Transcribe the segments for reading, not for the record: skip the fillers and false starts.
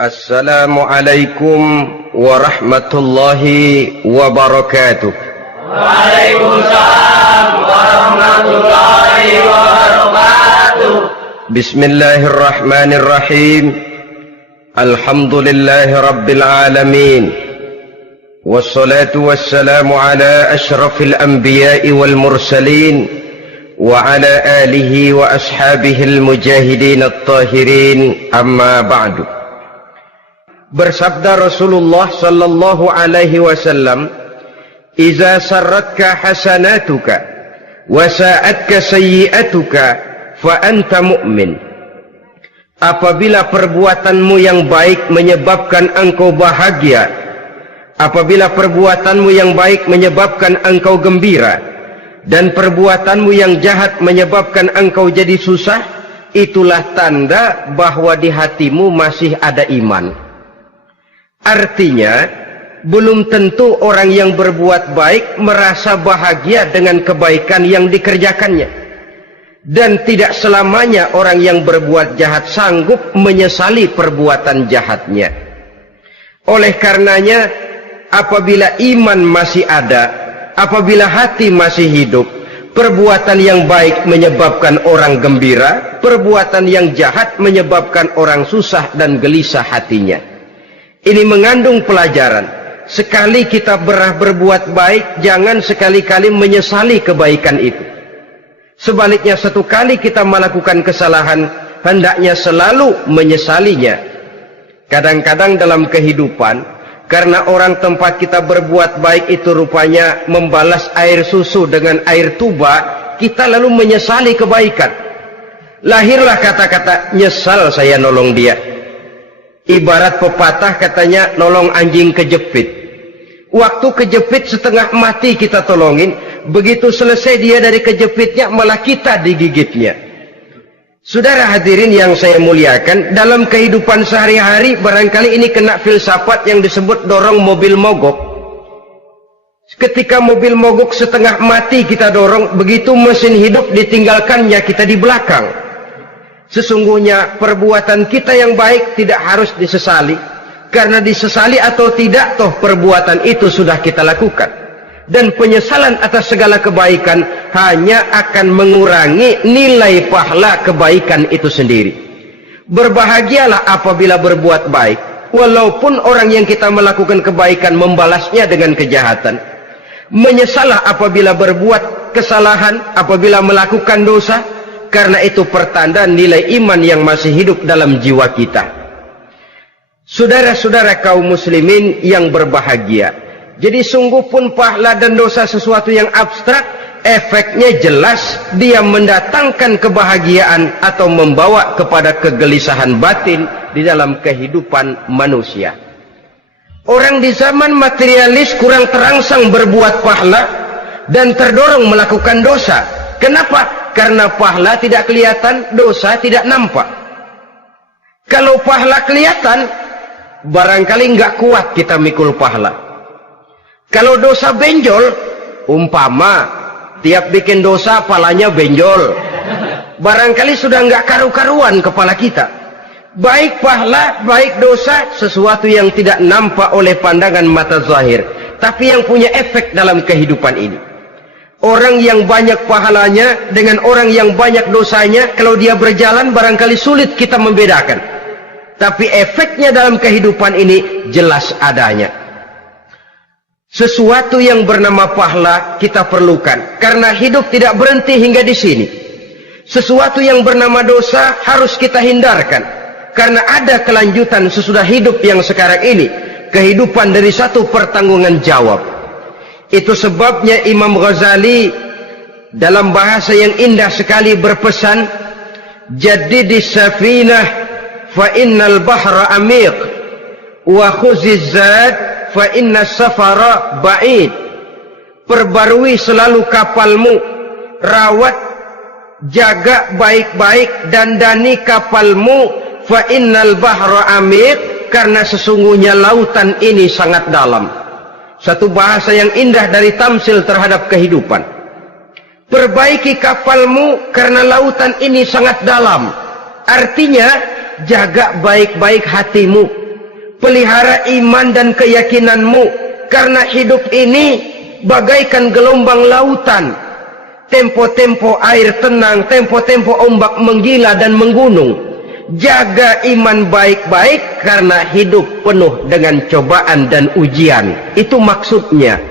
Assalamualaikum warahmatullahi wabarakatuh. Waalaikumsalam warahmatullahi wabarakatuh. Bismillahirrahmanirrahim. Alhamdulillahi rabbil alamin. Wassalatu wassalamu ala ashrafil anbiya'i wal mursalin wa ala alihi wa ashabihil mujahidin at-tahirin, amma ba'du. Bersabda Rasulullah sallallahu alaihi wasallam, "Iza sarratka hasanatuka wa sa'atka sayyi'atuka fa anta mu'min." Apabila perbuatanmu yang baik menyebabkan engkau bahagia, apabila perbuatanmu yang baik menyebabkan engkau gembira, dan perbuatanmu yang jahat menyebabkan engkau jadi susah, itulah tanda bahwa di hatimu masih ada iman. Artinya, belum tentu orang yang berbuat baik merasa bahagia dengan kebaikan yang dikerjakannya. Dan tidak selamanya orang yang berbuat jahat sanggup menyesali perbuatan jahatnya. Oleh karenanya, apabila iman masih ada, apabila hati masih hidup, perbuatan yang baik menyebabkan orang gembira, perbuatan yang jahat menyebabkan orang susah dan gelisah hatinya. Ini mengandung pelajaran. Sekali kita berbuat baik, jangan sekali-kali menyesali kebaikan itu. Sebaliknya, satu kali kita melakukan kesalahan, hendaknya selalu menyesalinya. Kadang-kadang dalam kehidupan, karena orang tempat kita berbuat baik itu rupanya membalas air susu dengan air tuba, kita lalu menyesali kebaikan. Lahirlah kata-kata, "Nyesal saya nolong dia." Ibarat pepatah katanya, nolong anjing kejepit. Waktu kejepit setengah mati kita tolongin, begitu selesai dia dari kejepitnya malah kita digigitnya. Saudara hadirin yang saya muliakan, dalam kehidupan sehari-hari barangkali ini kena filsafat yang disebut dorong mobil mogok. Ketika mobil mogok setengah mati kita dorong, begitu mesin hidup ditinggalkannya kita di belakang. Sesungguhnya perbuatan kita yang baik tidak harus disesali, karena disesali atau tidak, toh perbuatan itu sudah kita lakukan. Dan penyesalan atas segala kebaikan hanya akan mengurangi nilai pahala kebaikan itu sendiri. Berbahagialah apabila berbuat baik, walaupun orang yang kita melakukan kebaikan membalasnya dengan kejahatan. Menyesalah apabila berbuat kesalahan, apabila melakukan dosa, karena itu pertanda nilai iman yang masih hidup dalam jiwa kita. Saudara-saudara kaum muslimin yang berbahagia, jadi sungguh pun pahala dan dosa sesuatu yang abstrak, efeknya jelas dia mendatangkan kebahagiaan atau membawa kepada kegelisahan batin di dalam kehidupan manusia. Orang di zaman materialis kurang terangsang berbuat pahala dan terdorong melakukan dosa. Kenapa? Karena pahala tidak kelihatan, dosa tidak nampak. Kalau pahala kelihatan, barangkali nggak kuat kita mikul pahala. Kalau dosa benjol, umpama tiap bikin dosa palanya benjol, barangkali sudah nggak karu-karuan kepala kita. Baik pahala, baik dosa, sesuatu yang tidak nampak oleh pandangan mata zahir, tapi yang punya efek dalam kehidupan ini. Orang yang banyak pahalanya dengan orang yang banyak dosanya, kalau dia berjalan barangkali sulit kita membedakan. Tapi efeknya dalam kehidupan ini jelas adanya. Sesuatu yang bernama pahala kita perlukan, karena hidup tidak berhenti hingga di sini. Sesuatu yang bernama dosa harus kita hindarkan, karena ada kelanjutan sesudah hidup yang sekarang ini. Kehidupan dari satu pertanggungan jawab. Itu sebabnya Imam Ghazali dalam bahasa yang indah sekali berpesan, "Jaddidis safinah fa innal bahra amiq wa khuziz zad fa innas safara ba'id." Perbarui selalu kapalmu, rawat, jaga baik-baik, dandani kapalmu, fa innal bahra amiq, karena sesungguhnya lautan ini sangat dalam. Satu bahasa yang indah dari tamsil terhadap kehidupan. Perbaiki kapalmu karena lautan ini sangat dalam. Artinya, jaga baik-baik hatimu. Pelihara iman dan keyakinanmu, karena hidup ini bagaikan gelombang lautan. Tempo-tempo air tenang, tempo-tempo ombak menggila dan menggunung. Jaga iman baik-baik karena hidup penuh dengan cobaan dan ujian. Itu maksudnya.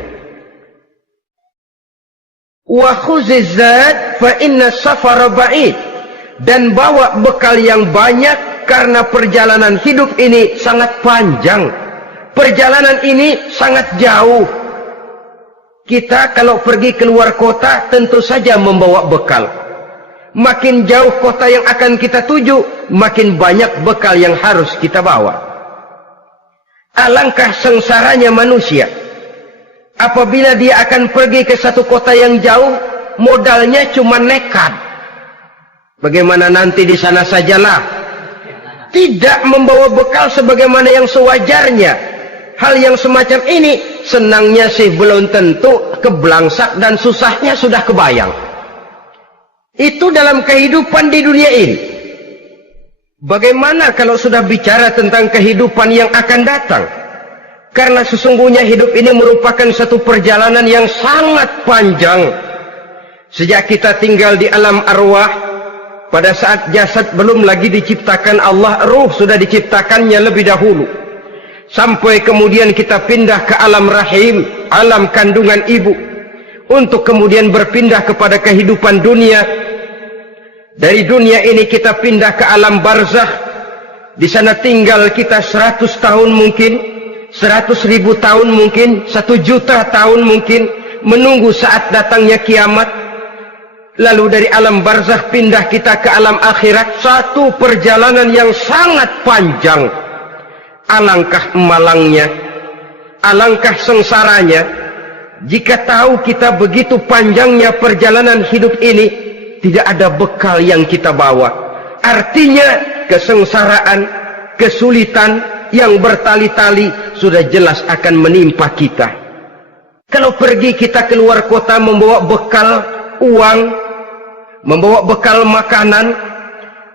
Wa khuziz zad fa inna safara ba'id. Dan bawa bekal yang banyak karena perjalanan hidup ini sangat panjang. Perjalanan ini sangat jauh. Kita kalau pergi keluar kota tentu saja membawa bekal. Makin jauh kota yang akan kita tuju, makin banyak bekal yang harus kita bawa. Alangkah sengsaranya manusia apabila dia akan pergi ke satu kota yang jauh, modalnya cuma nekat. Bagaimana nanti di sana sajalah. Tidak membawa bekal sebagaimana yang sewajarnya. Hal yang semacam ini senangnya sih belum tentu, keblangsak dan susahnya sudah kebayang. Itu dalam kehidupan di dunia ini. Bagaimana kalau sudah bicara tentang kehidupan yang akan datang? Karena sesungguhnya hidup ini merupakan satu perjalanan yang sangat panjang. Sejak kita tinggal di alam arwah, pada saat jasad belum lagi diciptakan Allah, ruh sudah diciptakannya lebih dahulu. Sampai kemudian kita pindah ke alam rahim, alam kandungan ibu, untuk kemudian berpindah kepada kehidupan dunia. Dari dunia ini kita pindah ke alam barzakh. Di sana tinggal kita 100 tahun mungkin, 100.000 tahun mungkin, 1 juta tahun mungkin, menunggu saat datangnya kiamat. Lalu dari alam barzakh pindah kita ke alam akhirat. Satu perjalanan yang sangat panjang. Alangkah malangnya, alangkah sengsaranya jika tahu kita begitu panjangnya perjalanan hidup ini, tidak ada bekal yang kita bawa. Artinya kesengsaraan, kesulitan yang bertali-tali sudah jelas akan menimpa kita. Kalau pergi kita keluar kota membawa bekal uang, membawa bekal makanan,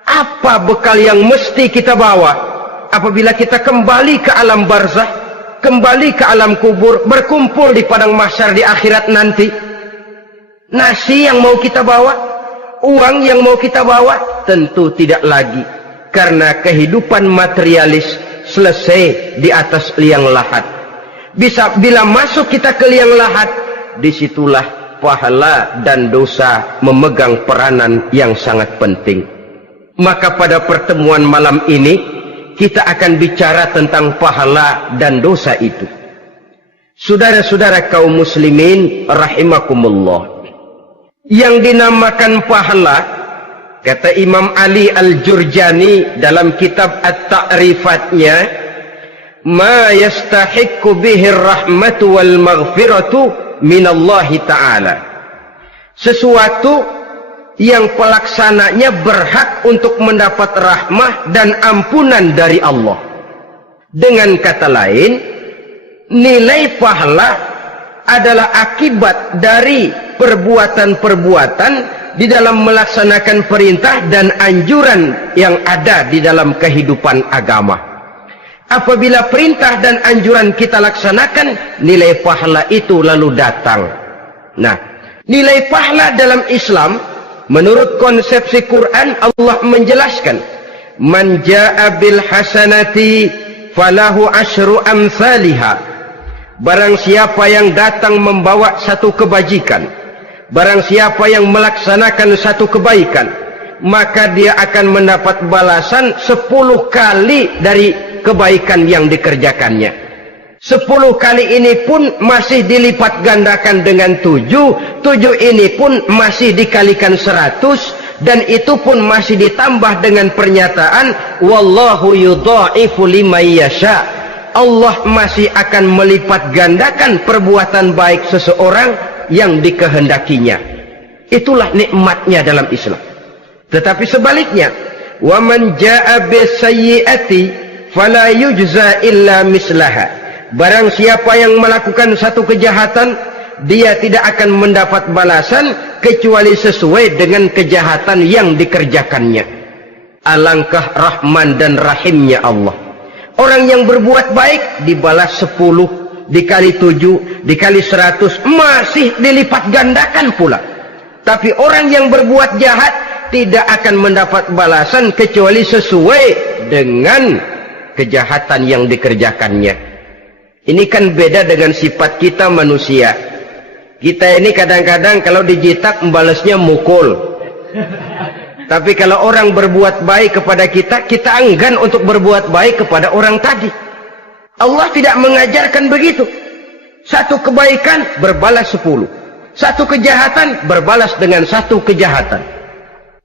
apa bekal yang mesti kita bawa? Apabila kita kembali ke alam barzakh, kembali ke alam kubur, berkumpul di padang mahsyar di akhirat nanti, nasi yang mau kita bawa, uang yang mau kita bawa, tentu tidak lagi. Karena kehidupan materialis selesai di atas liang lahat. Bila masuk kita ke liang lahat, disitulah pahala dan dosa memegang peranan yang sangat penting. Maka pada pertemuan malam ini kita akan bicara tentang pahala dan dosa itu. Saudara-saudara kaum muslimin rahimakumullah, yang dinamakan pahala, kata Imam Ali Al-Jurjani dalam kitab At-Ta'rifatnya, ma yastahiqqu bihi ar-rahmatu wal maghfiratu minallahi ta'ala. Sesuatu yang pelaksananya berhak untuk mendapat rahmah dan ampunan dari Allah. Dengan kata lain, nilai pahala adalah akibat dari perbuatan-perbuatan di dalam melaksanakan perintah dan anjuran yang ada di dalam kehidupan agama. Apabila perintah dan anjuran kita laksanakan, nilai pahala itu lalu datang. Nah, nilai pahala dalam Islam menurut konsepsi Quran, Allah menjelaskan, man jaa bil hasanati falahu asyru amsalihha. Barang siapa yang datang membawa satu kebajikan, barang siapa yang melaksanakan satu kebaikan, maka dia akan mendapat balasan 10 kali dari kebaikan yang dikerjakannya. 10 kali ini pun masih dilipat gandakan dengan 7 ini pun masih dikalikan 100, dan itu pun masih ditambah dengan pernyataan wallahu yudha'ifu liman yasha. Allah masih akan melipat gandakan perbuatan baik seseorang yang dikehendakinya. Itulah nikmatnya dalam Islam. Tetapi sebaliknya, wa man jaa'a bisayyi'ati fala yujza illa mislaha. Barang siapa yang melakukan satu kejahatan, dia tidak akan mendapat balasan kecuali sesuai dengan kejahatan yang dikerjakannya. Alangkah rahman dan rahimnya Allah. Orang yang berbuat baik dibalas 10, dikali 7, dikali 100, masih dilipat gandakan pula. Tapi orang yang berbuat jahat tidak akan mendapat balasan kecuali sesuai dengan kejahatan yang dikerjakannya. Ini kan beda dengan sifat kita manusia. Kita ini kadang-kadang kalau dijitak membalasnya mukul. Tapi kalau orang berbuat baik kepada kita, kita enggan untuk berbuat baik kepada orang tadi. Allah tidak mengajarkan begitu. Satu kebaikan berbalas 10. Satu kejahatan berbalas dengan satu kejahatan.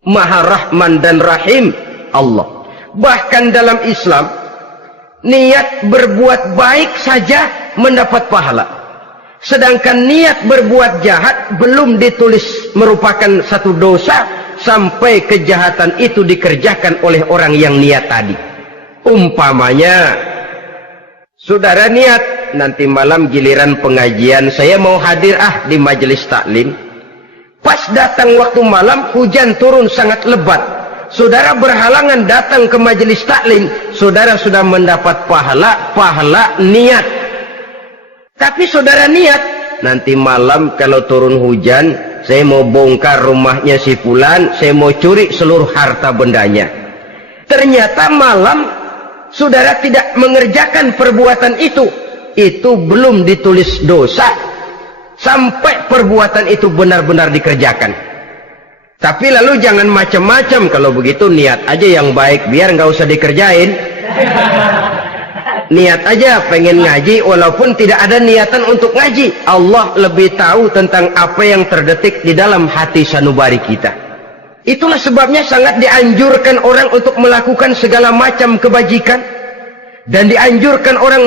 Maha Rahman dan Rahim Allah. Bahkan dalam Islam, niat berbuat baik saja mendapat pahala. Sedangkan niat berbuat jahat belum ditulis merupakan satu dosa sampai kejahatan itu dikerjakan oleh orang yang niat tadi. Umpamanya, saudara niat nanti malam giliran pengajian saya mau hadir di majelis taklim. Pas datang waktu malam hujan turun sangat lebat. Saudara berhalangan datang ke majelis taklim, saudara sudah mendapat pahala niat. Tapi saudara niat nanti malam kalau turun hujan, saya mau bongkar rumahnya si fulan, saya mau curi seluruh harta bendanya. Ternyata malam saudara tidak mengerjakan perbuatan itu belum ditulis dosa sampai perbuatan itu benar-benar dikerjakan. Tapi lalu jangan macam-macam. Kalau begitu niat aja yang baik, biar nggak usah dikerjain. Niat aja pengen ngaji walaupun tidak ada niatan untuk ngaji. Allah lebih tahu tentang apa yang terdetik di dalam hati sanubari kita. Itulah sebabnya sangat dianjurkan orang untuk melakukan segala macam kebajikan, dan dianjurkan orang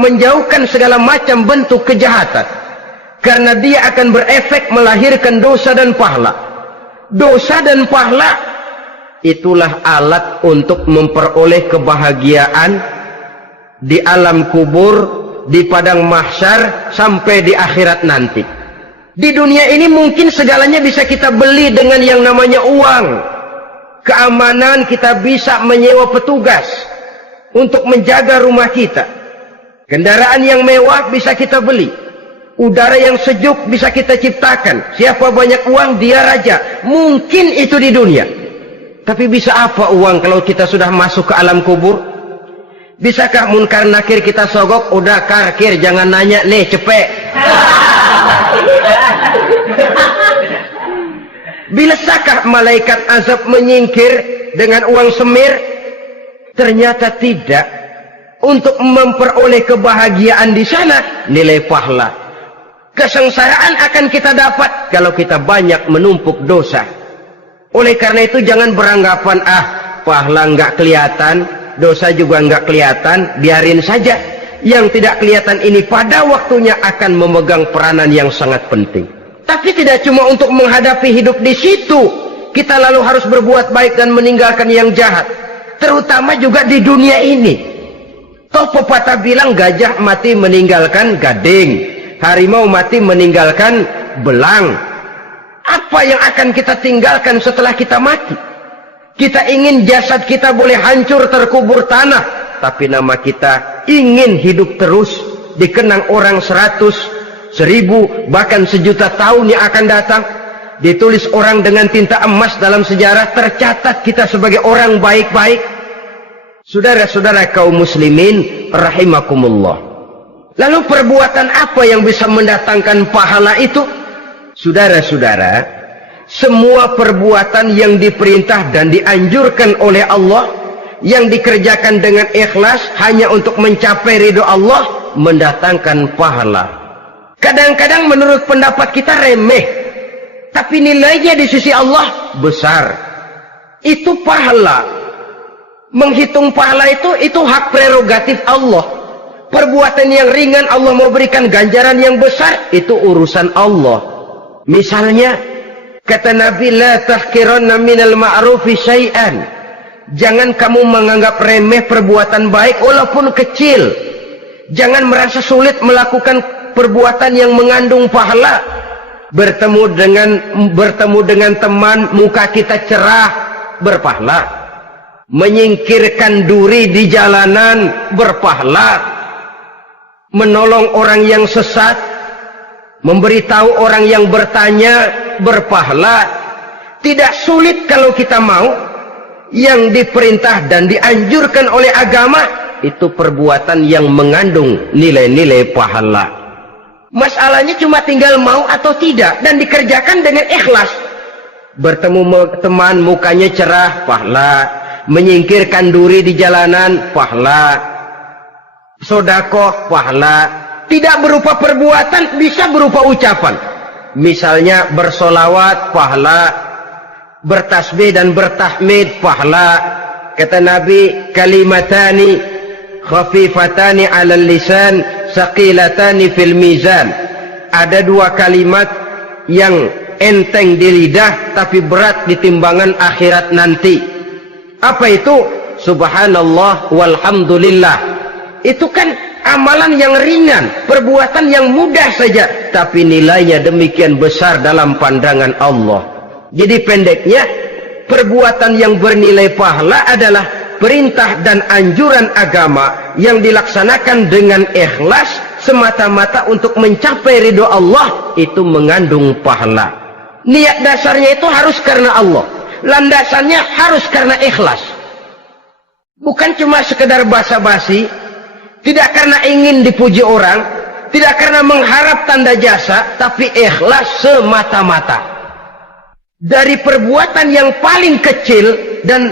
menjauhkan segala macam bentuk kejahatan, karena dia akan berefek melahirkan dosa dan pahala. Dosa dan pahala itulah alat untuk memperoleh kebahagiaan di alam kubur, di padang mahsyar, sampai di akhirat nanti. Di dunia ini mungkin segalanya bisa kita beli dengan yang namanya uang. Keamanan kita bisa menyewa petugas untuk menjaga rumah kita. Kendaraan yang mewah bisa kita beli. Udara yang sejuk bisa kita ciptakan. Siapa banyak uang, dia raja. Mungkin itu di dunia. Tapi bisa apa uang kalau kita sudah masuk ke alam kubur? Bisakah munkar nakir kita sogok? Udah karkir, jangan nanya nih, cepet. Bisakah malaikat azab menyingkir dengan uang semir? Ternyata tidak. Untuk memperoleh kebahagiaan di sana, nilai pahala. Kesengsaraan akan kita dapat kalau kita banyak menumpuk dosa. Oleh karena itu jangan beranggapan pahala nggak kelihatan, dosa juga nggak kelihatan, biarin saja. Yang tidak kelihatan ini pada waktunya akan memegang peranan yang sangat penting. Tapi tidak cuma untuk menghadapi hidup di situ kita lalu harus berbuat baik dan meninggalkan yang jahat, terutama juga di dunia ini. Toh pepatah bilang gajah mati meninggalkan gading, harimau mati meninggalkan belang. Apa yang akan kita tinggalkan setelah kita mati? Kita ingin jasad kita boleh hancur terkubur tanah, tapi nama kita ingin hidup terus, dikenang orang 100, 1000, bahkan 1.000.000 tahun yang akan datang. Ditulis orang dengan tinta emas dalam sejarah, tercatat kita sebagai orang baik-baik. Saudara-saudara kaum muslimin rahimakumullah. Lalu perbuatan apa yang bisa mendatangkan pahala itu? Saudara-saudara, semua perbuatan yang diperintah dan dianjurkan oleh Allah, yang dikerjakan dengan ikhlas hanya untuk mencapai ridho Allah, mendatangkan pahala. Kadang-kadang menurut pendapat kita remeh, tapi nilainya di sisi Allah besar. Itu pahala. Menghitung pahala itu hak prerogatif Allah. Perbuatan yang ringan Allah mau berikan ganjaran yang besar, itu urusan Allah. Misalnya kata Nabi, la tahqiranna minal ma'rufi syai'an. Jangan kamu menganggap remeh perbuatan baik walaupun kecil. Jangan merasa sulit melakukan perbuatan yang mengandung pahala. Bertemu dengan teman, muka kita cerah, berpahala. menyingkirkan duri di jalanan berpahala, menolong orang yang sesat, memberitahu orang yang bertanya berpahala. Tidak sulit kalau kita mau. Yang diperintah dan dianjurkan oleh agama itu perbuatan yang mengandung nilai-nilai pahala. Masalahnya cuma tinggal mau atau tidak, dan dikerjakan dengan ikhlas. Bertemu teman mukanya cerah, pahala. Menyingkirkan duri di jalanan, pahala. Sedekah, pahala. Tidak berupa perbuatan, bisa berupa ucapan. Misalnya bersolawat, pahala. Bertasbih dan bertahmid, pahala. Kata Nabi, kalimatani khafifatani 'alal lisan saqilatani fil mizan. Ada dua kalimat yang enteng di lidah tapi berat di timbangan akhirat nanti. Apa itu? Subhanallah walhamdulillah. Itu kan amalan yang ringan, perbuatan yang mudah saja, tapi nilainya demikian besar dalam pandangan Allah. Jadi pendeknya, perbuatan yang bernilai pahala adalah perintah dan anjuran agama yang dilaksanakan dengan ikhlas semata-mata untuk mencapai ridho Allah, itu mengandung pahala. Niat dasarnya itu harus karena Allah, landasannya harus karena ikhlas. Bukan cuma sekedar basa-basi, tidak karena ingin dipuji orang, tidak karena mengharap tanda jasa, tapi ikhlas semata-mata. Dari perbuatan yang paling kecil dan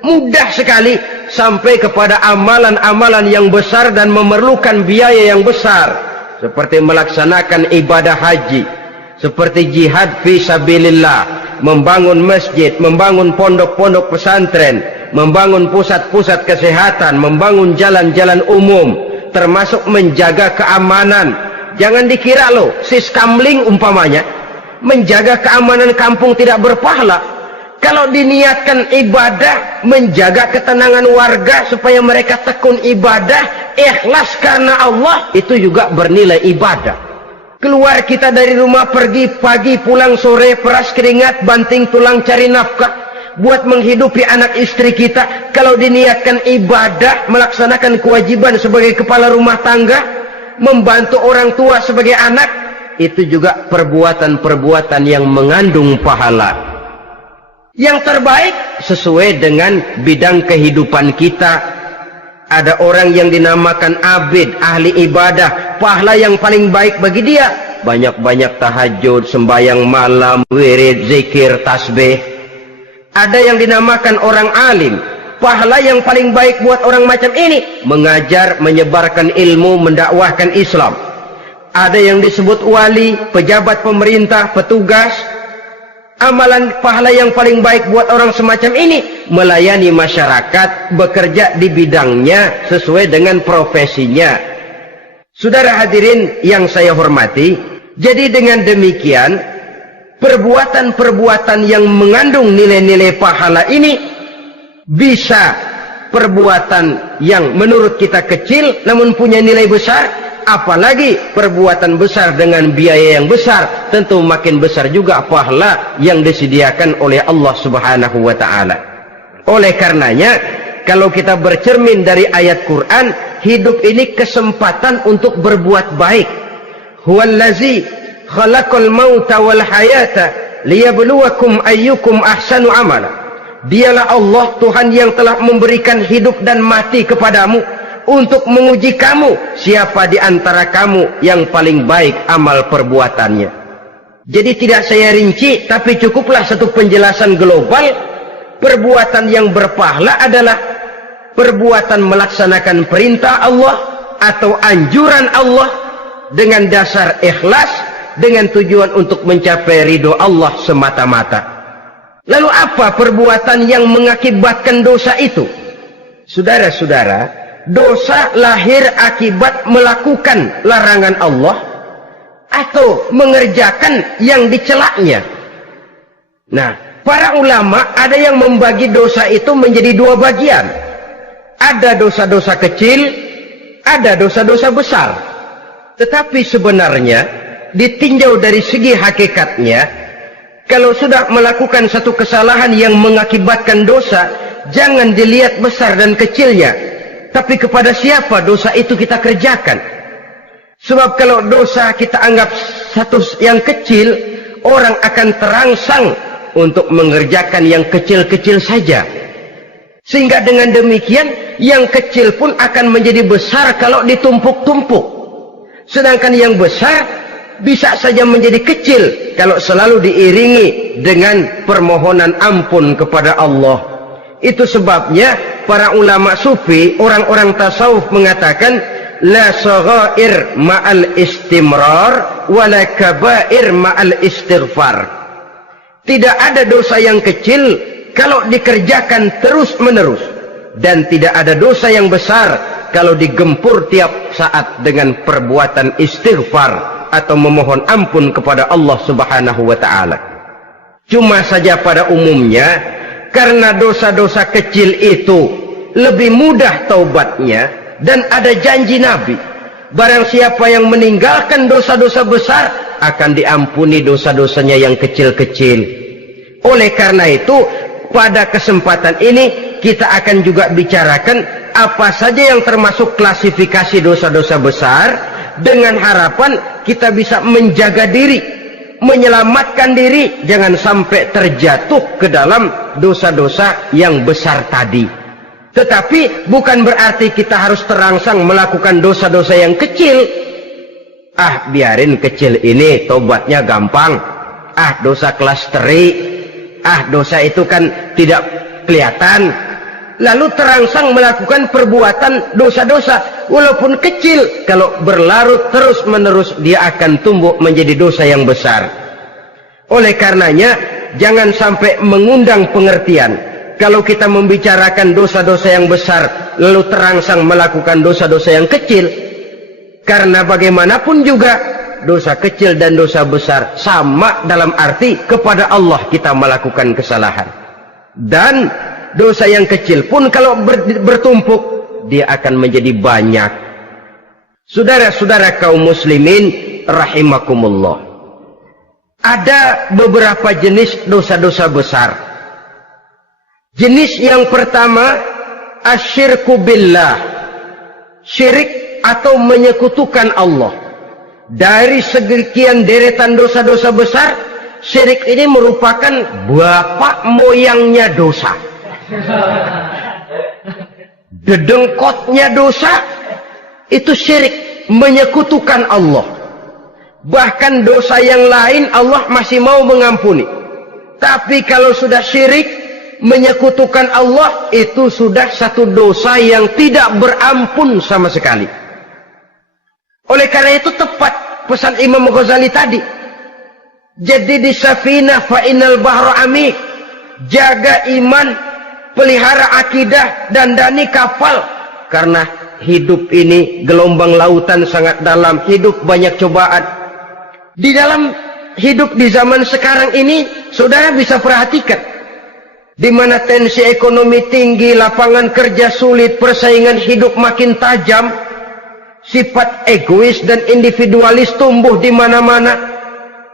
mudah sekali sampai kepada amalan-amalan yang besar dan memerlukan biaya yang besar, seperti melaksanakan ibadah haji, seperti jihad fi sabilillah, membangun masjid, membangun pondok-pondok pesantren, membangun pusat-pusat kesehatan, membangun jalan-jalan umum, termasuk menjaga keamanan. Jangan dikira loh, siskamling umpamanya, menjaga keamanan kampung tidak berpahala. Kalau diniatkan ibadah, menjaga ketenangan warga supaya mereka tekun ibadah, ikhlas karena Allah, itu juga bernilai ibadah. Keluar kita dari rumah, pergi pagi, pulang sore, peras keringat, banting tulang cari nafkah buat menghidupi anak istri kita. Kalau diniatkan ibadah, melaksanakan kewajiban sebagai kepala rumah tangga, membantu orang tua sebagai anak, itu juga perbuatan-perbuatan yang mengandung pahala. Yang terbaik sesuai dengan bidang kehidupan kita. Ada orang yang dinamakan abid, ahli ibadah, pahala yang paling baik bagi dia banyak-banyak tahajud, sembahyang malam, wirid, zikir, tasbih. Ada yang dinamakan orang alim, pahala yang paling baik buat orang macam ini mengajar, menyebarkan ilmu, mendakwahkan Islam. Ada yang disebut wali, pejabat pemerintah, petugas. Amalan pahala yang paling baik buat orang semacam ini melayani masyarakat, bekerja di bidangnya sesuai dengan profesinya. Saudara hadirin yang saya hormati, jadi dengan demikian perbuatan-perbuatan yang mengandung nilai-nilai pahala ini bisa perbuatan yang menurut kita kecil namun punya nilai besar. Apalagi perbuatan besar dengan biaya yang besar, tentu makin besar juga pahala yang disediakan oleh Allah Subhanahu wa ta'ala. Oleh karenanya, kalau kita bercermin dari ayat Quran, hidup ini kesempatan untuk berbuat baik. Huwallazi khalaqal mauta wal hayata liyabluwakum ayyukum ahsanu amala. Dialah Allah, Tuhan yang telah memberikan hidup dan mati kepadamu untuk menguji kamu, siapa di antara kamu yang paling baik amal perbuatannya. Jadi tidak saya rinci, tapi cukuplah satu penjelasan global. Perbuatan yang berpahala adalah perbuatan melaksanakan perintah Allah atau anjuran Allah dengan dasar ikhlas, dengan tujuan untuk mencapai ridho Allah semata-mata. Lalu apa perbuatan yang mengakibatkan dosa itu? Saudara-saudara, dosa lahir akibat melakukan larangan Allah atau mengerjakan yang dicelaknya. Nah, para ulama ada yang membagi dosa itu menjadi dua bagian. Ada dosa-dosa kecil, ada dosa-dosa besar. Tetapi sebenarnya ditinjau dari segi hakikatnya, kalau sudah melakukan satu kesalahan yang mengakibatkan dosa, jangan dilihat besar dan kecilnya, tapi kepada siapa dosa itu kita kerjakan. Sebab kalau dosa kita anggap satu yang kecil, orang akan terangsang untuk mengerjakan yang kecil-kecil saja. Sehingga dengan demikian, yang kecil pun akan menjadi besar kalau ditumpuk-tumpuk. Sedangkan yang besar bisa saja menjadi kecil kalau selalu diiringi dengan permohonan ampun kepada Allah. Itu sebabnya para ulama sufi, orang-orang tasawuf mengatakan, la saghair ma'al istimrar wala kabair ma'al istighfar. Tidak ada dosa yang kecil kalau dikerjakan terus-menerus, dan tidak ada dosa yang besar kalau digempur tiap saat dengan perbuatan istighfar atau memohon ampun kepada Allah Subhanahu wa taala. Cuma saja pada umumnya, karena dosa-dosa kecil itu lebih mudah taubatnya, dan ada janji Nabi, barang siapa yang meninggalkan dosa-dosa besar akan diampuni dosa-dosanya yang kecil-kecil. Oleh karena itu, pada kesempatan ini kita akan juga bicarakan apa saja yang termasuk klasifikasi dosa-dosa besar, dengan harapan kita bisa menjaga diri, menyelamatkan diri, jangan sampai terjatuh ke dalam dosa-dosa yang besar tadi. Tetapi bukan berarti kita harus terangsang melakukan dosa-dosa yang kecil. Ah, biarin kecil ini, tobatnya gampang. Ah, dosa kelas teri. Ah, dosa itu kan tidak kelihatan. Lalu terangsang melakukan perbuatan dosa-dosa walaupun kecil, kalau berlarut terus-menerus dia akan tumbuh menjadi dosa yang besar. Oleh karenanya, jangan sampai mengundang pengertian kalau kita membicarakan dosa-dosa yang besar lalu terangsang melakukan dosa-dosa yang kecil. Karena bagaimanapun juga dosa kecil dan dosa besar sama dalam arti kepada Allah kita melakukan kesalahan. Dan dosa yang kecil pun kalau bertumpuk, dia akan menjadi banyak. Saudara-saudara kaum muslimin rahimakumullah, ada beberapa jenis dosa-dosa besar. Jenis yang pertama, asyirku billah, syirik atau menyekutukan Allah. Dari sekian deretan dosa-dosa besar, syirik ini merupakan bapak moyangnya dosa. Dedengkotnya dosa itu syirik, menyekutukan Allah. Bahkan dosa yang lain Allah masih mau mengampuni, tapi kalau sudah syirik, menyekutukan Allah, itu sudah satu dosa yang tidak berampun sama sekali. Oleh karena itu tepat pesan Imam Ghazali tadi, jadi di safinah fa innal bahra amik, jaga iman, pelihara akidah, dandani kapal, karena hidup ini gelombang lautan sangat dalam, hidup banyak cobaan. Di dalam hidup di zaman sekarang ini, saudara bisa perhatikan, di mana tensi ekonomi tinggi, lapangan kerja sulit, persaingan hidup makin tajam, sifat egois dan individualis tumbuh di mana-mana,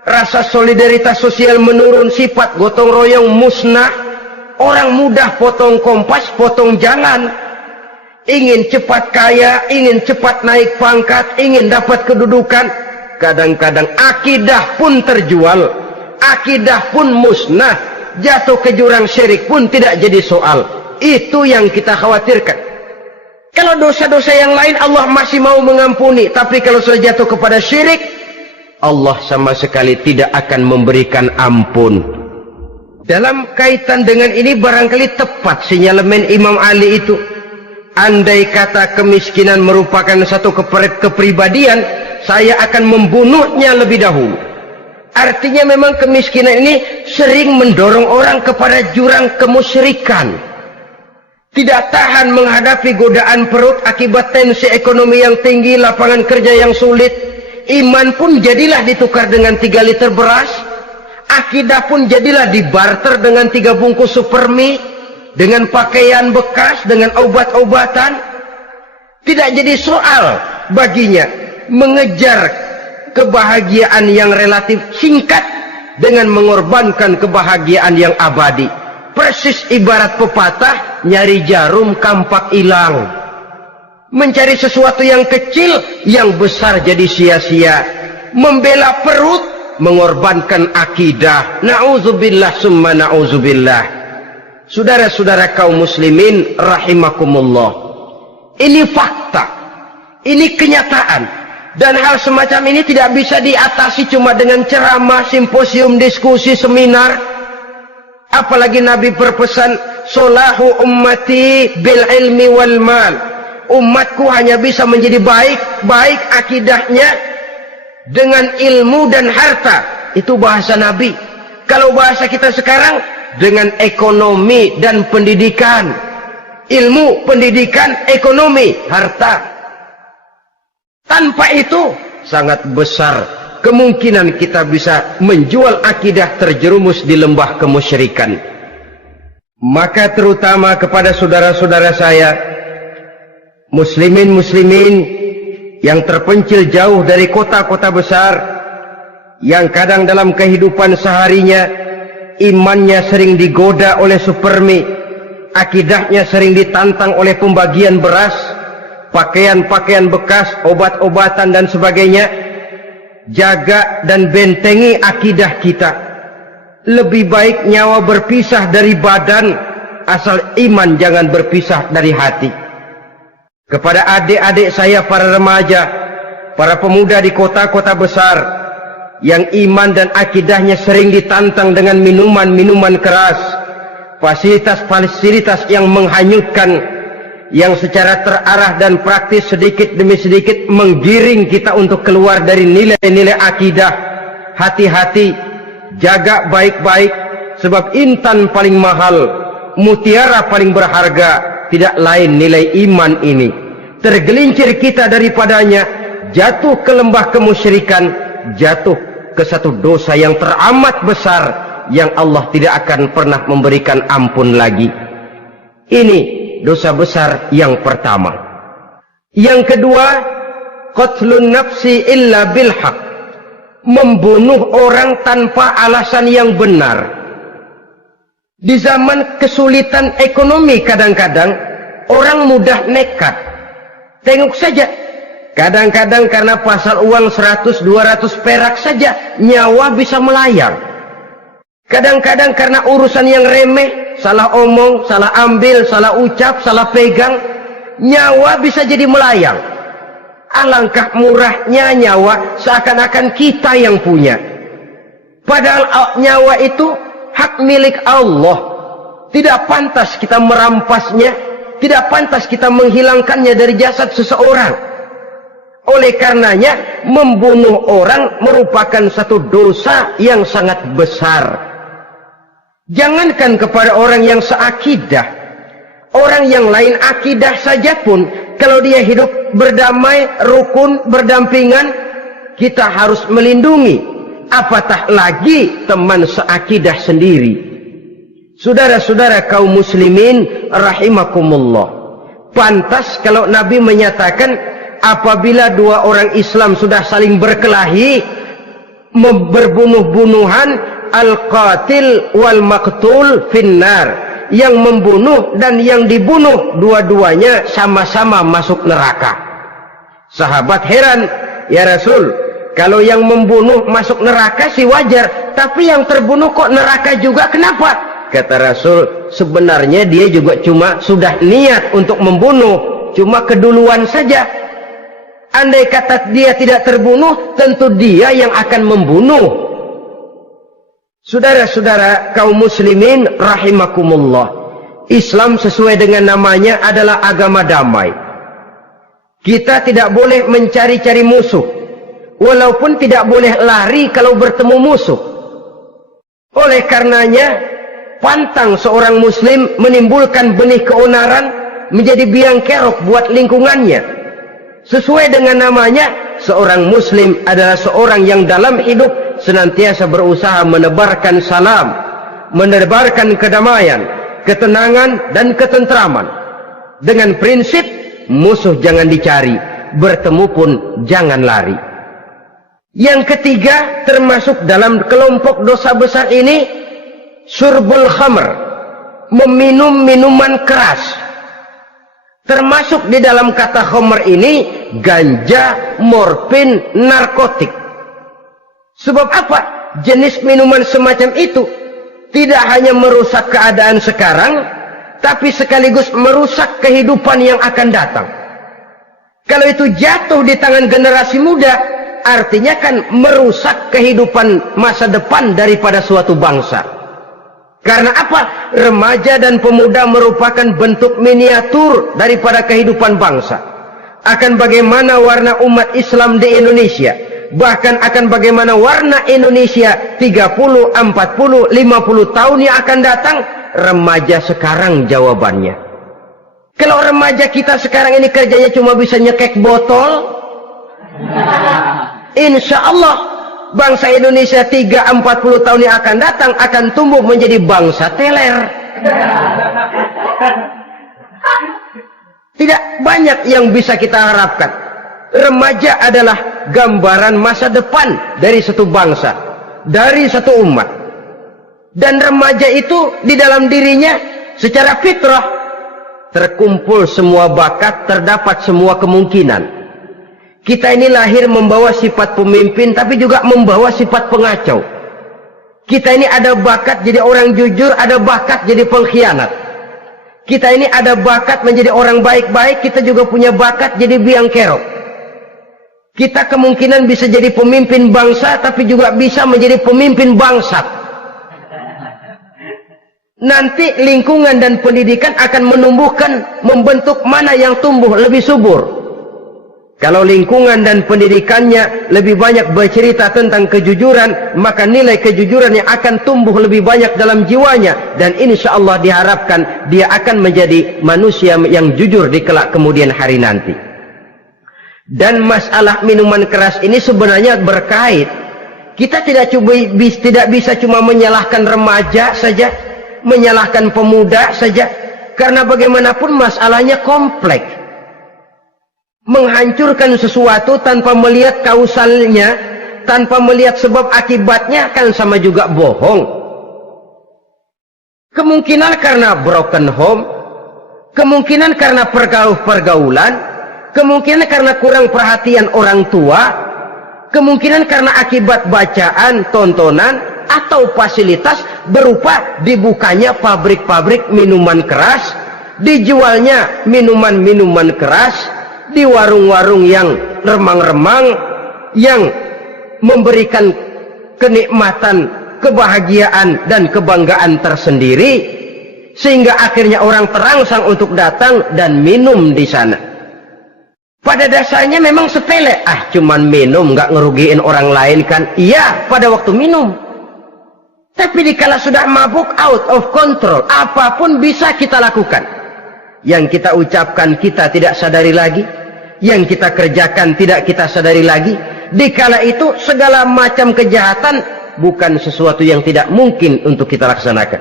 rasa solidaritas sosial menurun, sifat gotong royong musnah, orang mudah potong kompas, potong jalan, ingin cepat kaya, ingin cepat naik pangkat, ingin dapat kedudukan. Kadang-kadang akidah pun terjual, akidah pun musnah, jatuh ke jurang syirik pun tidak jadi soal. Itu yang kita khawatirkan. Kalau dosa-dosa yang lain Allah masih mau mengampuni, tapi kalau sudah jatuh kepada syirik, Allah sama sekali tidak akan memberikan ampun. Dalam kaitan dengan ini barangkali tepat sinyalemen Imam Ali itu. Andai kata kemiskinan merupakan satu kepribadian, saya akan membunuhnya lebih dahulu. Artinya memang kemiskinan ini sering mendorong orang kepada jurang kemusyrikan. Tidak tahan menghadapi godaan perut akibat tensi ekonomi yang tinggi, lapangan kerja yang sulit. Iman pun jadilah ditukar dengan 3 liter beras. Akidah pun jadilah dibarter dengan 3 bungkus supermi, dengan pakaian bekas, dengan obat-obatan. Tidak jadi soal baginya mengejar kebahagiaan yang relatif singkat dengan mengorbankan kebahagiaan yang abadi. Persis ibarat pepatah, nyari jarum kampak hilang. Mencari sesuatu yang kecil, yang besar jadi sia-sia. Membela perut, mengorbankan akidah. Na'udzubillah summa na'udzubillah. Saudara-saudara kaum muslimin rahimakumullah. Ini fakta. Ini kenyataan. Dan hal semacam ini tidak bisa diatasi cuma dengan ceramah, simposium, diskusi, seminar. Apalagi Nabi berpesan, solahu ummati bil ilmi wal mal. Umatku hanya bisa menjadi baik akidahnya dengan ilmu dan harta. Itu bahasa Nabi. Kalau bahasa kita sekarang, dengan ekonomi dan pendidikan. Ilmu, pendidikan, ekonomi, harta. Tanpa itu sangat besar kemungkinan kita bisa menjual akidah terjerumus di lembah kemusyrikan. Maka terutama kepada saudara-saudara saya, muslimin yang terpencil jauh dari kota-kota besar, yang kadang dalam kehidupan seharinya imannya sering digoda oleh supermi, akidahnya sering ditantang oleh pembagian beras, pakaian-pakaian bekas, obat-obatan dan sebagainya. Jaga dan bentengi akidah kita. Lebih baik nyawa berpisah dari badan, asal iman jangan berpisah dari hati. Kepada adik-adik saya para remaja, para pemuda di kota-kota besar, yang iman dan akidahnya sering ditantang dengan minuman-minuman keras, fasilitas-fasilitas yang menghanyutkan, yang secara terarah dan praktis sedikit demi sedikit menggiring kita untuk keluar dari nilai-nilai akidah. Hati-hati, jaga baik-baik, sebab intan paling mahal, mutiara paling berharga, tidak lain nilai iman ini. Tergelincir kita daripadanya, jatuh ke lembah kemusyrikan, jatuh ke satu dosa yang teramat besar, yang Allah tidak akan pernah memberikan ampun lagi. Ini dosa besar yang pertama. Yang kedua, qatlun nafsi illa bilhaq, membunuh orang tanpa alasan yang benar. Di zaman kesulitan ekonomi kadang-kadang orang mudah nekat. Tengok saja, kadang-kadang karena pasal uang 100-200 perak saja nyawa bisa melayang. Kadang-kadang karena urusan yang remeh, salah omong, salah ambil, salah ucap, salah pegang, nyawa bisa jadi melayang. Alangkah murahnya nyawa, seakan-akan kita yang punya. Padahal nyawa itu hak milik Allah. Tidak pantas kita merampasnya, tidak pantas kita menghilangkannya dari jasad seseorang. Oleh karenanya, membunuh orang merupakan satu dosa yang sangat besar. Jangankan kepada orang yang seakidah, orang yang lain akidah saja pun, kalau dia hidup berdamai, rukun, berdampingan, kita harus melindungi. Apatah lagi teman seakidah sendiri. Saudara-saudara kaum muslimin rahimakumullah, pantas kalau Nabi menyatakan apabila dua orang Islam sudah saling berkelahi, berbunuh-bunuhan, al-qatil wal maqtul finnar, yang membunuh dan yang dibunuh dua-duanya sama-sama masuk neraka. Sahabat heran, ya Rasul, kalau yang membunuh masuk neraka sih wajar, tapi yang terbunuh kok neraka juga, kenapa? Kata Rasul, sebenarnya dia juga cuma sudah niat untuk membunuh, cuma keduluan saja. Andai kata dia tidak terbunuh, tentu dia yang akan membunuh. Saudara-saudara kaum muslimin rahimakumullah, Islam sesuai dengan namanya adalah agama damai. Kita tidak boleh mencari-cari musuh, walaupun tidak boleh lari kalau bertemu musuh. Oleh karenanya, pantang seorang muslim menimbulkan benih keonaran menjadi biang kerok buat lingkungannya. Sesuai dengan namanya, seorang muslim adalah seorang yang dalam hidup senantiasa berusaha menebarkan salam, menebarkan kedamaian, ketenangan dan ketentraman. Dengan prinsip musuh jangan dicari, bertemu pun jangan lari. Yang ketiga, termasuk dalam kelompok dosa besar ini, syurbul khamr, meminum minuman keras. Termasuk di dalam kata khamr ini ganja, morfin, narkotik. Sebab apa? Jenis minuman semacam itu tidak hanya merusak keadaan sekarang, tapi sekaligus merusak kehidupan yang akan datang. Kalau itu jatuh di tangan generasi muda, artinya kan merusak kehidupan masa depan daripada suatu bangsa. Karena apa? Remaja dan pemuda merupakan bentuk miniatur daripada kehidupan bangsa. Akan bagaimana warna umat Islam di Indonesia, bahkan akan bagaimana warna Indonesia 30, 40, 50 tahun yang akan datang, remaja sekarang jawabannya. Kalau remaja kita sekarang ini kerjanya cuma bisa nyekek botol, insya Allah bangsa Indonesia 30-40 tahun yang akan datang akan tumbuh menjadi bangsa teler. Tidak banyak yang bisa kita harapkan. Remaja adalah gambaran masa depan dari satu bangsa, dari satu umat. Dan remaja itu di dalam dirinya secara fitrah terkumpul semua bakat, terdapat semua kemungkinan. Kita ini lahir membawa sifat pemimpin, tapi juga membawa sifat pengacau. Kita ini ada bakat jadi orang jujur, ada bakat jadi pengkhianat. Kita ini ada bakat menjadi orang baik-baik, kita juga punya bakat jadi biang kerok. Kita kemungkinan bisa jadi pemimpin bangsa, tapi juga bisa menjadi pemimpin bangsat. Nanti lingkungan dan pendidikan akan menumbuhkan, membentuk mana yang tumbuh lebih subur. Kalau lingkungan dan pendidikannya lebih banyak bercerita tentang kejujuran, maka nilai kejujuran yang akan tumbuh lebih banyak dalam jiwanya. Dan insya Allah diharapkan dia akan menjadi manusia yang jujur di kelak kemudian hari nanti. Dan masalah minuman keras ini sebenarnya berkait. Kita tidak bisa cuma menyalahkan remaja saja, menyalahkan pemuda saja. Karena bagaimanapun masalahnya kompleks. Menghancurkan sesuatu tanpa melihat kausalnya, tanpa melihat sebab akibatnya kan sama juga bohong. Kemungkinan karena broken home, kemungkinan karena pergaulan, kemungkinan karena kurang perhatian orang tua, kemungkinan karena akibat bacaan, tontonan, atau fasilitas berupa dibukanya pabrik-pabrik minuman keras, dijualnya minuman-minuman keras, di warung-warung yang remang-remang, yang memberikan kenikmatan, kebahagiaan dan kebanggaan tersendiri, sehingga akhirnya orang terangsang untuk datang dan minum di sana. Pada dasarnya memang sepele, cuman minum, nggak ngerugiin orang lain kan? Iya, pada waktu minum. Tapi dikala sudah mabuk, out of control, apapun bisa kita lakukan. Yang kita ucapkan kita tidak sadari lagi, yang kita kerjakan tidak kita sadari lagi. Dikala itu segala macam kejahatan bukan sesuatu yang tidak mungkin untuk kita laksanakan.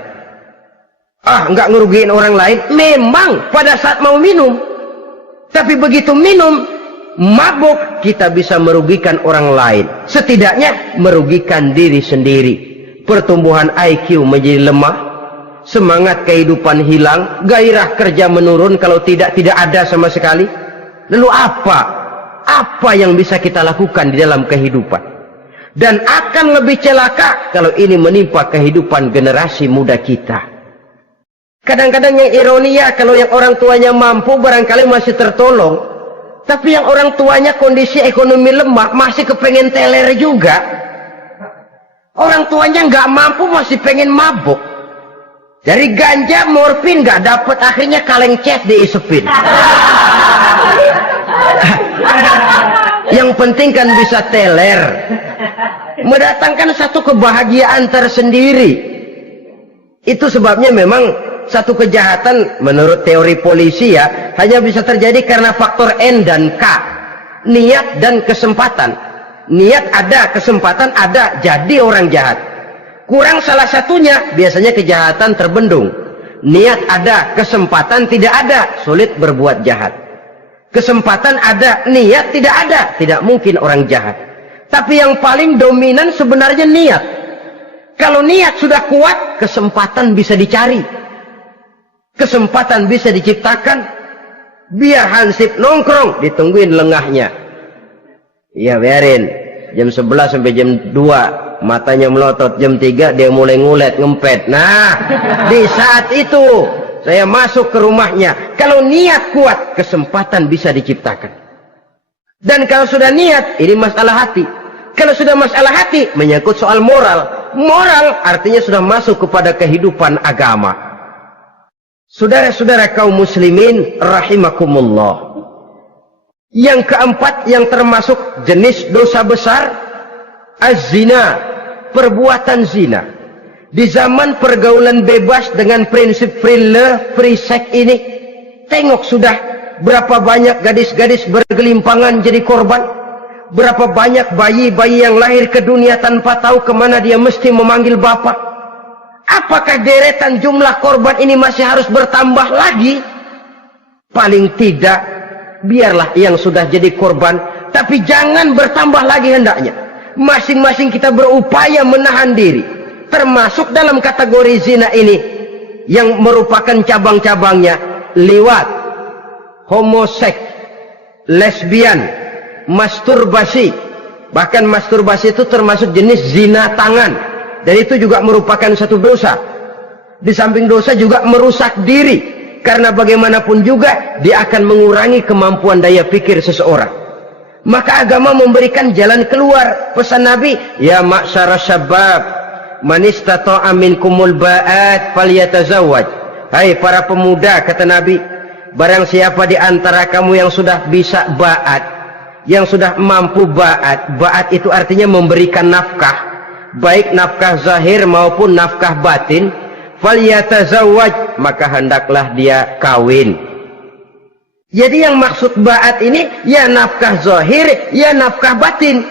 Nggak ngerugiin orang lain, memang pada saat mau minum. Tapi begitu minum, mabuk, kita bisa merugikan orang lain. Setidaknya merugikan diri sendiri. Pertumbuhan IQ menjadi lemah, semangat kehidupan hilang, gairah kerja menurun, kalau tidak ada sama sekali. Lalu apa yang bisa kita lakukan di dalam kehidupan? Dan akan lebih celaka kalau ini menimpa kehidupan generasi muda kita. Kadang-kadang yang ironi ya, kalau yang orang tuanya mampu barangkali masih tertolong, tapi yang orang tuanya kondisi ekonomi lemah masih kepengen teler juga. Orang tuanya nggak mampu masih pengen mabuk. Dari ganja, morfin nggak dapat, akhirnya kaleng cat diisepin. Yang penting kan bisa teler, mendatangkan satu kebahagiaan tersendiri. Itu sebabnya memang satu kejahatan menurut teori polisi ya hanya bisa terjadi karena faktor N dan K, niat dan kesempatan. Niat ada, kesempatan ada, jadi orang jahat. Kurang salah satunya, biasanya kejahatan terbendung. Niat ada, kesempatan tidak ada, sulit berbuat jahat. Kesempatan ada, niat tidak ada, tidak mungkin orang jahat. Tapi yang paling dominan sebenarnya niat. Kalau niat sudah kuat, kesempatan bisa dicari. Kesempatan bisa diciptakan. Biar Hansip nongkrong, ditungguin lengahnya. Iya biarin. Jam 11 sampai jam 2. Matanya melotot. Jam 3 dia mulai ngulet, ngempet. Nah, di saat itu saya masuk ke rumahnya. Kalau niat kuat, kesempatan bisa diciptakan. Dan kalau sudah niat, ini masalah hati. Kalau sudah masalah hati, menyangkut soal moral. Moral artinya sudah masuk kepada kehidupan agama. Saudara-saudara kaum muslimin rahimakumullah. Yang keempat yang termasuk jenis dosa besar, az-zina, perbuatan zina. Di zaman pergaulan bebas dengan prinsip free love, free sex ini, tengok sudah berapa banyak gadis-gadis bergelimpangan jadi korban. Berapa banyak bayi-bayi yang lahir ke dunia tanpa tahu kemana dia mesti memanggil bapak. Apakah deretan jumlah korban ini masih harus bertambah lagi? Paling tidak, biarlah yang sudah jadi korban, tapi jangan bertambah lagi hendaknya. Masing-masing kita berupaya menahan diri. Termasuk dalam kategori zina ini, yang merupakan cabang-cabangnya, liwat, homoseks, lesbian, masturbasi. Bahkan masturbasi itu termasuk jenis zina tangan. Dan itu juga merupakan satu dosa. Di samping dosa juga merusak diri. Karena bagaimanapun juga dia akan mengurangi kemampuan daya pikir seseorang. Maka agama memberikan jalan keluar. Pesan Nabi, ya ma'syara syabab, man istata'a minkumul ba'at falyatazawwaj. Hai para pemuda, kata Nabi, barang siapa di antara kamu yang sudah bisa ba'at, yang sudah mampu ba'at. Ba'at itu artinya memberikan nafkah. Baik nafkah zahir maupun nafkah batin, falyatazawwaj, maka hendaklah dia kawin. Jadi yang maksud ba'at ini ya nafkah zahir, ya nafkah batin.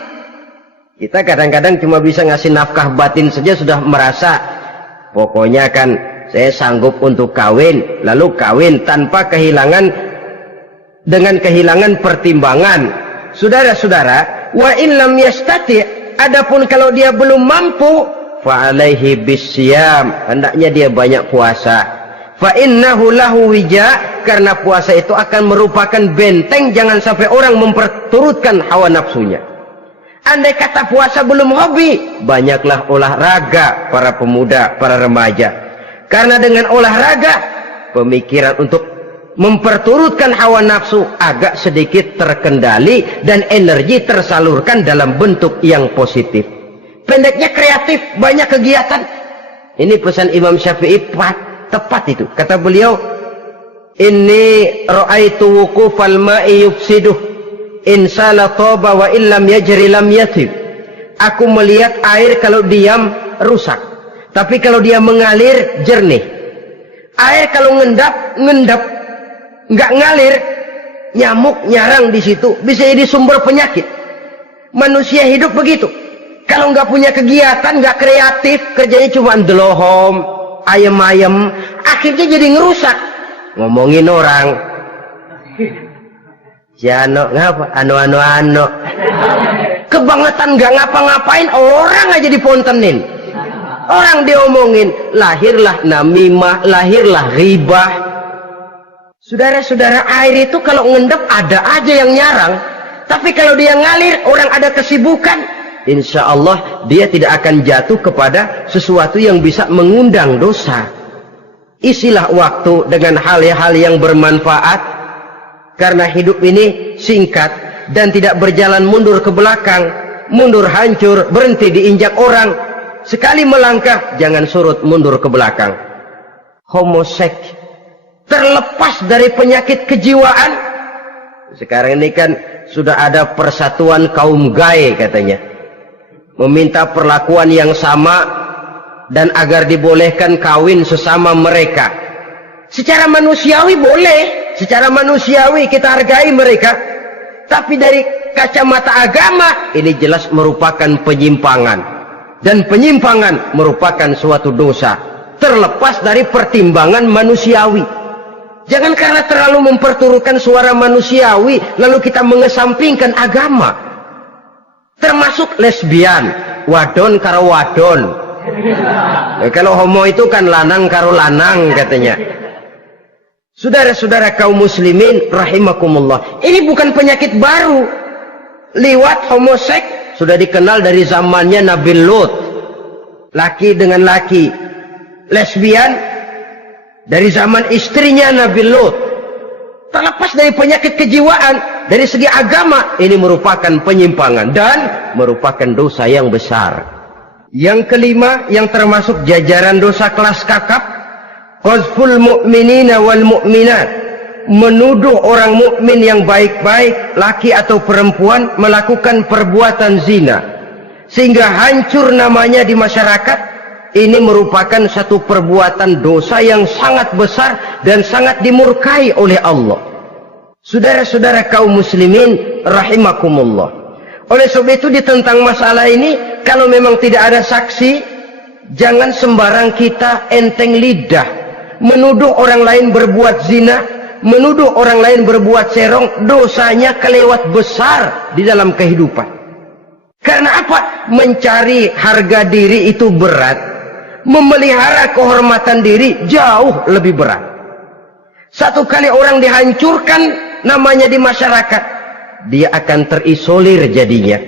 Kita kadang-kadang cuma bisa ngasih nafkah batin saja sudah merasa pokoknya kan saya sanggup untuk kawin, lalu kawin tanpa kehilangan, dengan kehilangan pertimbangan. Saudara-saudara, wa in lam yastati', adapun kalau dia belum mampu, fa alaihi bisyam, hendaknya dia banyak puasa. Fa innahu lahu wija, karena puasa itu akan merupakan benteng jangan sampai orang memperturutkan hawa nafsunya. Andai kata puasa belum hobi, banyaklah olahraga para pemuda, para remaja. Karena dengan olahraga, pemikiran untuk memperturutkan hawa nafsu agak sedikit terkendali dan energi tersalurkan dalam bentuk yang positif. Pendeknya kreatif, banyak kegiatan. Ini pesan Imam Syafi'i tepat itu. Kata beliau, inni ra'aitu wuqufal ma'i yufsiduh in sala toba wa illam yajri lam yatib. Aku melihat air kalau diam rusak, tapi kalau dia mengalir jernih. Air kalau ngendap nggak ngalir, nyamuk nyarang di situ, bisa jadi sumber penyakit. Manusia hidup begitu. Kalau nggak punya kegiatan, nggak kreatif, kerjanya cuma delohom, ayam-ayam, akhirnya jadi ngerusak. Ngomongin orang, si Ano ngapa? Ano. Kebangetan nggak ngapa-ngapain, orang aja dipontenin. Orang diomongin, lahirlah namimah, lahirlah ribah. Saudara-saudara, air itu kalau ngendap ada aja yang nyarang. Tapi kalau dia ngalir, orang ada kesibukan, insya Allah dia tidak akan jatuh kepada sesuatu yang bisa mengundang dosa. Isilah waktu dengan hal-hal yang bermanfaat. Karena hidup ini singkat dan tidak berjalan mundur ke belakang. Mundur hancur, berhenti diinjak orang. Sekali melangkah, jangan surut mundur ke belakang. Homoseks, terlepas dari penyakit kejiwaan. Sekarang ini kan sudah ada persatuan kaum gay katanya, meminta perlakuan yang sama dan agar dibolehkan kawin sesama mereka. Secara manusiawi boleh, secara manusiawi kita hargai mereka, tapi dari kacamata agama ini jelas merupakan penyimpangan, dan penyimpangan merupakan suatu dosa terlepas dari pertimbangan manusiawi. Jangan karena terlalu memperturutkan suara manusiawi lalu kita mengesampingkan agama. Termasuk lesbian, wadon karo wadon. Kalau homo itu kan lanang karo lanang katanya. Saudara-saudara kaum muslimin rahimakumullah, ini bukan penyakit baru. Liwat, homoseks sudah dikenal dari zamannya Nabi Lut, laki dengan laki. Lesbian dari zaman istrinya Nabi Lut. Terlepas dari penyakit kejiwaan, dari segi agama ini merupakan penyimpangan dan merupakan dosa yang besar. Yang kelima, yang termasuk jajaran dosa kelas kakap, qazful mu'minina wal mu'minat, menuduh orang mukmin yang baik-baik, laki atau perempuan, melakukan perbuatan zina sehingga hancur namanya di masyarakat. Ini merupakan satu perbuatan dosa yang sangat besar dan sangat dimurkai oleh Allah. Saudara-saudara kaum muslimin rahimakumullah, oleh sebab itu tentang masalah ini, kalau memang tidak ada saksi, jangan sembarang kita enteng lidah menuduh orang lain berbuat zina, menuduh orang lain berbuat serong. Dosanya kelewat besar di dalam kehidupan. Karena apa? Mencari harga diri itu berat, memelihara kehormatan diri jauh lebih berat. Satu kali orang dihancurkan namanya di masyarakat, dia akan terisolir jadinya.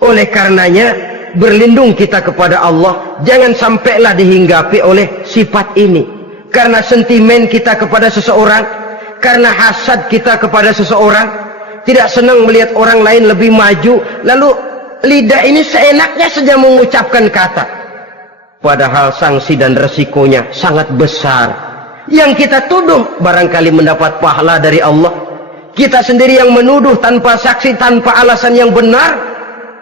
Oleh karenanya, berlindung kita kepada Allah, jangan sampailah dihinggapi oleh sifat ini. Karena sentimen kita kepada seseorang, karena hasad kita kepada seseorang, tidak senang melihat orang lain lebih maju, lalu lidah ini seenaknya saja mengucapkan kata, padahal sanksi dan resikonya sangat besar. Yang kita tuduh barangkali mendapat pahala dari Allah, kita sendiri yang menuduh tanpa saksi, tanpa alasan yang benar,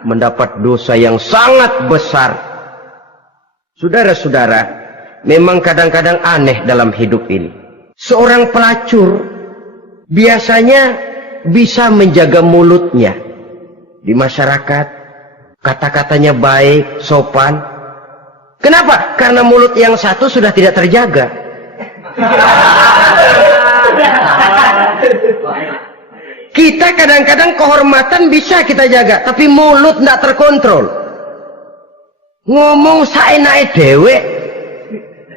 mendapat dosa yang sangat besar. Saudara-saudara, memang kadang-kadang aneh dalam hidup ini. Seorang pelacur biasanya bisa menjaga mulutnya di masyarakat, kata-katanya baik, sopan. Kenapa? Karena mulut yang satu sudah tidak terjaga. Kita kadang-kadang kehormatan bisa kita jaga, tapi mulut tidak terkontrol. Ngomong saenake dhewe,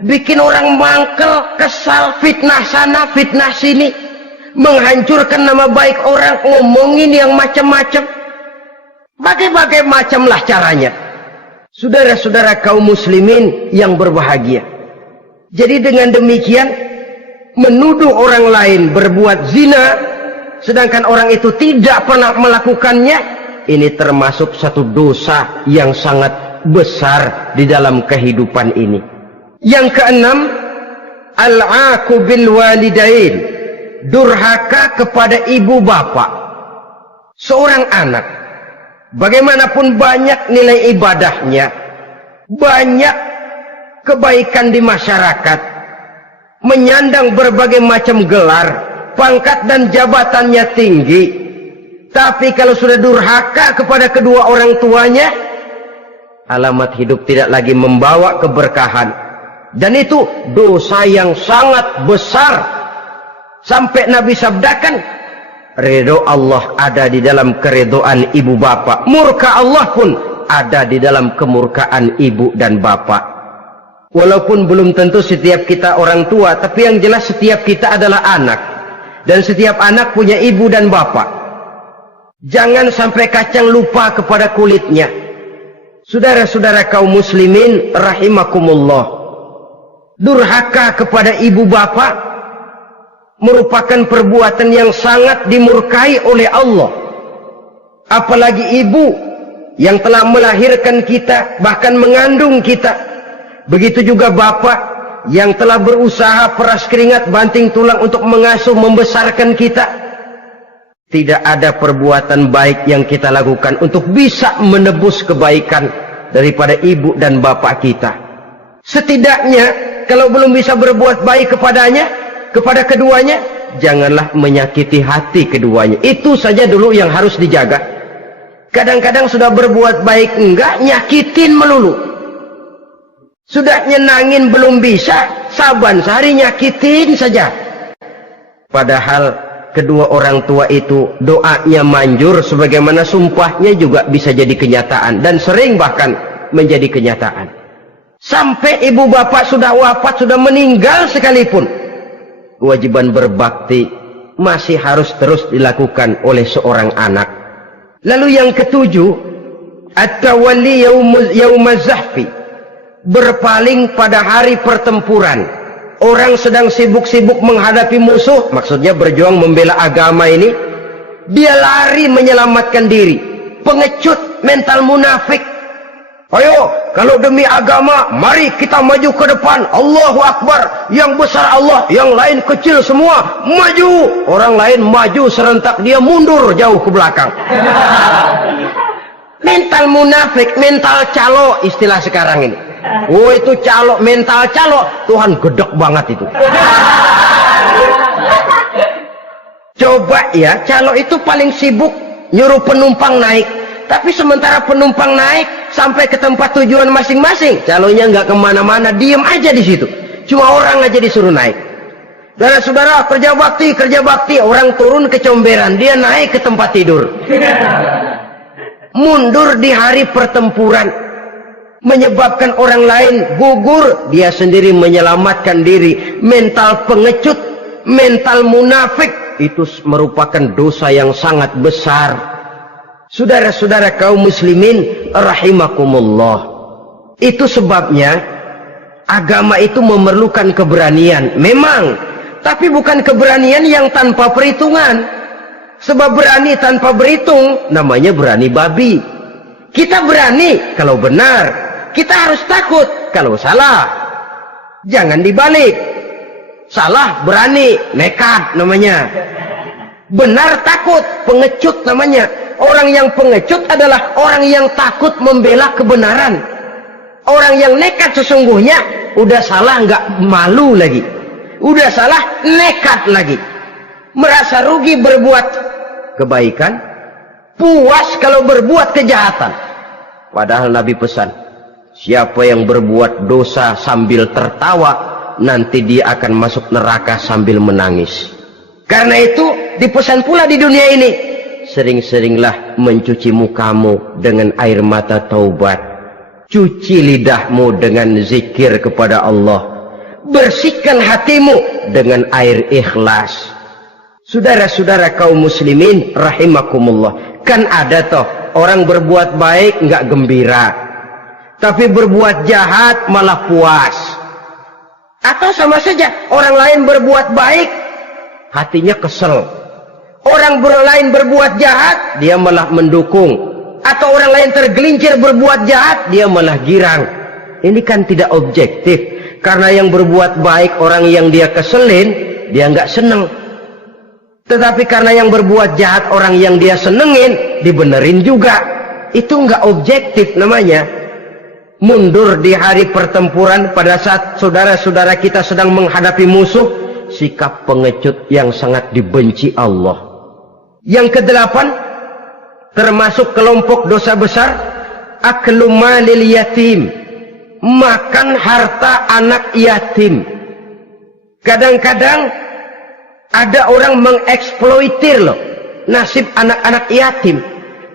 bikin orang mangkel, kesal, fitnah sana, fitnah sini, menghancurkan nama baik orang, ngomongin yang macam-macam. Bagai-bagai macamlah caranya. Saudara-saudara kaum muslimin yang berbahagia. Jadi dengan demikian, menuduh orang lain berbuat zina, sedangkan orang itu tidak pernah melakukannya, ini termasuk satu dosa yang sangat besar di dalam kehidupan ini. Yang keenam, al-'aqu bil walidain, durhaka kepada ibu bapak. Seorang anak, bagaimanapun banyak nilai ibadahnya, banyak kebaikan di masyarakat, menyandang berbagai macam gelar, pangkat dan jabatannya tinggi, tapi kalau sudah durhaka kepada kedua orang tuanya, alamat hidup tidak lagi membawa keberkahan, dan itu dosa yang sangat besar. Sampai Nabi sabdakan, ridho Allah ada di dalam keridhaan ibu bapak, murka Allah pun ada di dalam kemurkaan ibu dan bapak. Walaupun belum tentu setiap kita orang tua, tapi yang jelas setiap kita adalah anak, dan setiap anak punya ibu dan bapak. Jangan sampai kacang lupa kepada kulitnya. Saudara-saudara kaum muslimin rahimakumullah, durhaka kepada ibu bapak merupakan perbuatan yang sangat dimurkai oleh Allah. Apalagi ibu yang telah melahirkan kita, bahkan mengandung kita. Begitu juga bapak yang telah berusaha peras keringat banting tulang untuk mengasuh membesarkan kita. Tidak ada perbuatan baik yang kita lakukan untuk bisa menebus kebaikan daripada ibu dan bapak kita. Setidaknya kalau belum bisa berbuat baik kepadanya, kepada keduanya, janganlah menyakiti hati keduanya. Itu saja dulu yang harus dijaga. Kadang-kadang sudah berbuat baik enggak, nyakitin melulu. Sudah nyenangin belum bisa, saban sehari nyakitin saja. Padahal kedua orang tua itu doanya manjur, sebagaimana sumpahnya juga bisa jadi kenyataan, dan sering bahkan menjadi kenyataan. Sampai ibu bapak sudah wafat, sudah meninggal sekalipun, kewajiban berbakti masih harus terus dilakukan oleh seorang anak. Lalu yang ketujuh, at-tawalli yaumaz zahfi, berpaling pada hari pertempuran. Orang sedang sibuk-sibuk menghadapi musuh, maksudnya berjuang membela agama ini, dia lari menyelamatkan diri. Pengecut, mental munafik. Ayo, kalau demi agama, mari kita maju ke depan. Allahu Akbar. Yang besar Allah, yang lain kecil semua. Maju. Orang lain maju serentak, dia mundur jauh ke belakang. Mental munafik, mental calo istilah sekarang ini. Oh, itu calo, mental calo. Tuhan gedek banget itu. Coba ya, calo itu paling sibuk nyuruh penumpang naik. Tapi sementara penumpang naik sampai ke tempat tujuan masing-masing, calonya nggak kemana-mana, diem aja di situ. Cuma orang aja disuruh naik. Saudara-saudara, kerja bakti, orang turun ke comberan, dia naik ke tempat tidur. Mundur di hari pertempuran, menyebabkan orang lain gugur, dia sendiri menyelamatkan diri. Mental pengecut, mental munafik, itu merupakan dosa yang sangat besar. Saudara-saudara kaum muslimin rahimakumullah, itu sebabnya agama itu memerlukan keberanian memang, tapi bukan keberanian yang tanpa perhitungan. Sebab berani tanpa berhitung namanya berani babi. Kita berani kalau benar, kita harus takut kalau salah. Jangan dibalik, salah berani, nekat namanya. Benar takut, pengecut namanya. Orang yang pengecut adalah orang yang takut membela kebenaran. Orang yang nekat sesungguhnya udah salah nggak malu lagi, udah salah nekat lagi, merasa rugi berbuat kebaikan, puas kalau berbuat kejahatan. Padahal Nabi pesan, siapa yang berbuat dosa sambil tertawa, nanti dia akan masuk neraka sambil menangis. Karena itu dipesan pula di dunia ini, sering-seringlah mencuci mukamu dengan air mata taubat. Cuci lidahmu dengan zikir kepada Allah. Bersihkan hatimu dengan air ikhlas. Saudara-saudara kaum muslimin rahimakumullah, kan ada toh orang berbuat baik nggak gembira, tapi berbuat jahat malah puas. Atau sama saja, orang lain berbuat baik, hatinya kesel. Orang lain berbuat jahat, dia malah mendukung. Atau orang lain tergelincir berbuat jahat, dia malah girang. Ini kan tidak objektif. Karena yang berbuat baik, orang yang dia keselin, dia nggak seneng. Tetapi karena yang berbuat jahat, orang yang dia senengin, dibenerin juga. Itu nggak objektif namanya. Mundur di hari pertempuran pada saat saudara-saudara kita sedang menghadapi musuh, sikap pengecut yang sangat dibenci Allah. Yang kedelapan, termasuk kelompok dosa besar, aklu malil yatim, makan harta anak yatim. Kadang-kadang ada orang mengeksploitir loh nasib anak-anak yatim.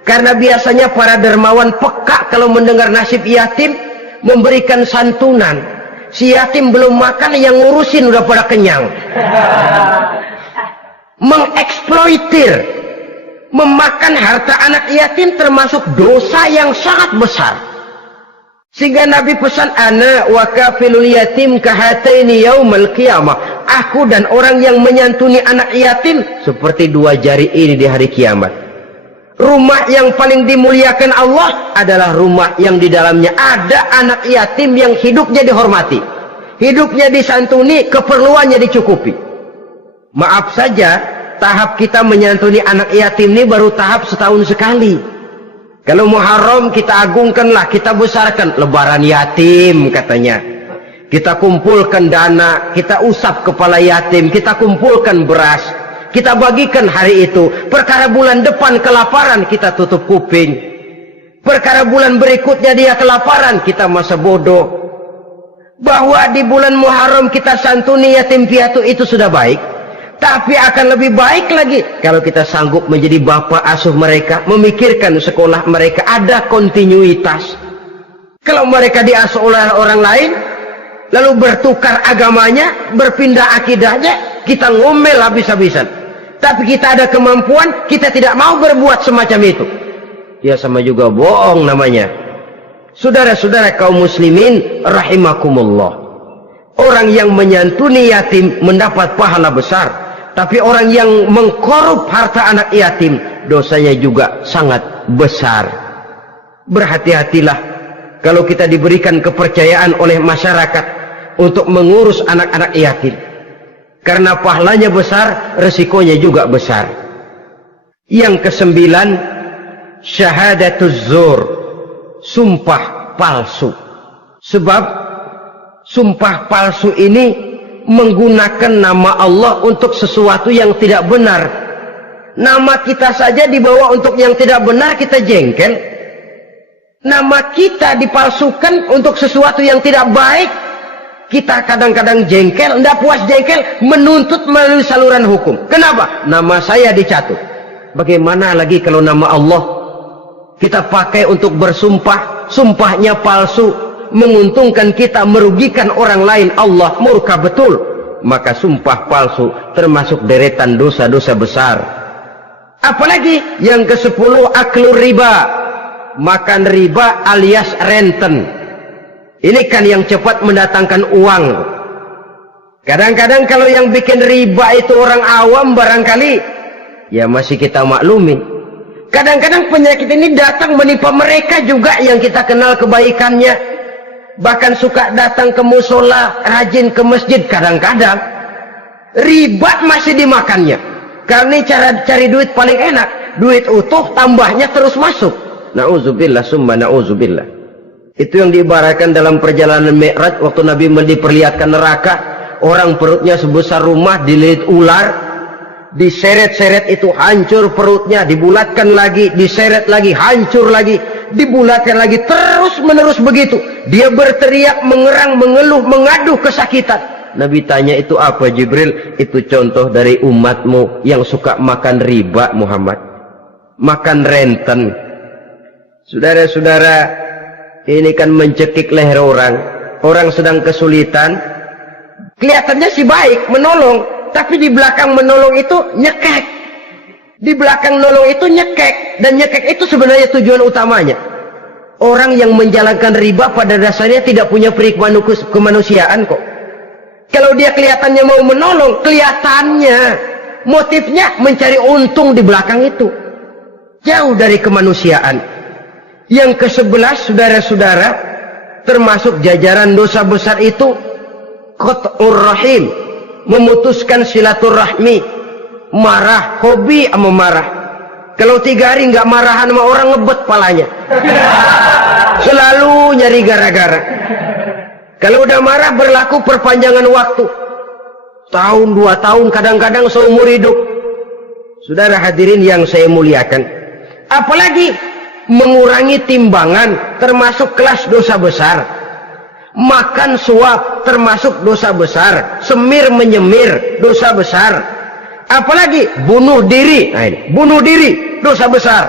Karena biasanya para dermawan peka kalau mendengar nasib yatim, memberikan santunan. Si yatim belum makan, yang ngurusin udah pada kenyang. Mengeksploitir, memakan harta anak yatim termasuk dosa yang sangat besar. Sehingga Nabi pesan, ana wa kafilul yatim kahataini yaumal qiyamah. Aku dan orang yang menyantuni anak yatim seperti dua jari ini di hari kiamat. Rumah yang paling dimuliakan Allah adalah rumah yang di dalamnya ada anak yatim yang hidupnya dihormati, hidupnya disantuni, keperluannya dicukupi. Maaf saja, tahap kita menyantuni anak yatim ini baru tahap setahun sekali. Kalau Muharram kita agungkanlah, kita besarkan. Lebaran yatim katanya, kita kumpulkan dana, kita usap kepala yatim, kita kumpulkan beras, kita bagikan hari itu. Perkara bulan depan kelaparan, kita tutup kuping. Perkara bulan berikutnya dia kelaparan, kita masa bodoh. Bahwa di bulan Muharram kita santuni yatim piatu itu sudah baik. Tapi akan lebih baik lagi kalau kita sanggup menjadi bapak asuh mereka, memikirkan sekolah mereka, ada kontinuitas. Kalau mereka diasuh oleh orang lain, lalu bertukar agamanya, berpindah akidahnya, kita ngomel habis-habisan. Tapi kita ada kemampuan, kita tidak mau berbuat semacam itu. Ya sama juga bohong namanya. Saudara-saudara kaum muslimin rahimakumullah. Orang yang menyantuni yatim mendapat pahala besar. Tapi orang yang mengkorup harta anak yatim, dosanya juga sangat besar. Berhati-hatilah kalau kita diberikan kepercayaan oleh masyarakat untuk mengurus anak-anak yatim. Karena pahalanya besar, resikonya juga besar. Yang kesembilan, syahadatuz zur, sumpah palsu. Sebab sumpah palsu ini menggunakan nama Allah untuk sesuatu yang tidak benar. Nama kita saja dibawa untuk yang tidak benar, kita jengkel. Nama kita dipalsukan untuk sesuatu yang tidak baik, kita kadang-kadang jengkel. Tidak puas jengkel, menuntut melalui saluran hukum. Kenapa? Nama saya dicatut. Bagaimana lagi kalau nama Allah kita pakai untuk bersumpah, sumpahnya palsu, menguntungkan kita, merugikan orang lain, Allah murka betul. Maka sumpah palsu termasuk deretan dosa-dosa besar. Apalagi yang ke-10, aklur riba, makan riba alias renten. Ini kan yang cepat mendatangkan uang. Kadang-kadang kalau yang bikin riba itu orang awam barangkali, ya masih kita maklumi. Kadang-kadang penyakit ini datang menimpa mereka juga yang kita kenal kebaikannya. Bahkan suka datang ke musola, rajin ke masjid. Kadang-kadang riba masih dimakannya. Karena cara cari duit paling enak, duit utuh tambahnya terus masuk. Na'udzubillah summa na'udzubillah. Itu yang diibaratkan dalam perjalanan Mi'raj waktu Nabi diperlihatkan neraka. Orang perutnya sebesar rumah dililit ular, diseret-seret itu hancur perutnya, dibulatkan lagi, diseret lagi, hancur lagi, dibulatkan lagi, terus menerus begitu. Dia berteriak, mengerang, mengeluh, mengaduh kesakitan. Nabi tanya, itu apa Jibril? Itu contoh dari umatmu yang suka makan riba Muhammad, makan renten. Saudara-saudara, ini kan mencekik leher orang. Orang sedang kesulitan, kelihatannya sih baik, menolong, tapi di belakang menolong itu nyekek. Di belakang nolong itu nyekek. Dan nyekek itu sebenarnya tujuan utamanya. Orang yang menjalankan riba pada dasarnya tidak punya perikmahan kemanusiaan kok. Kalau dia kelihatannya mau menolong, kelihatannya motifnya mencari untung di belakang itu. Jauh dari kemanusiaan. Yang ke-11, saudara-saudara, termasuk jajaran dosa besar itu qat'ur rahim, memutuskan silaturahmi. Marah, hobi sama marah. Kalau 3 hari nggak marahan sama orang, ngebet palanya. Selalu nyari gara-gara. Kalau udah marah berlaku perpanjangan waktu. Tahun, 2 tahun, kadang-kadang seumur hidup. Saudara hadirin yang saya muliakan. Apalagi mengurangi timbangan termasuk kelas dosa besar. Makan suap termasuk dosa besar. Semir menyemir dosa besar. Apalagi bunuh diri. Nah ini, bunuh diri dosa besar.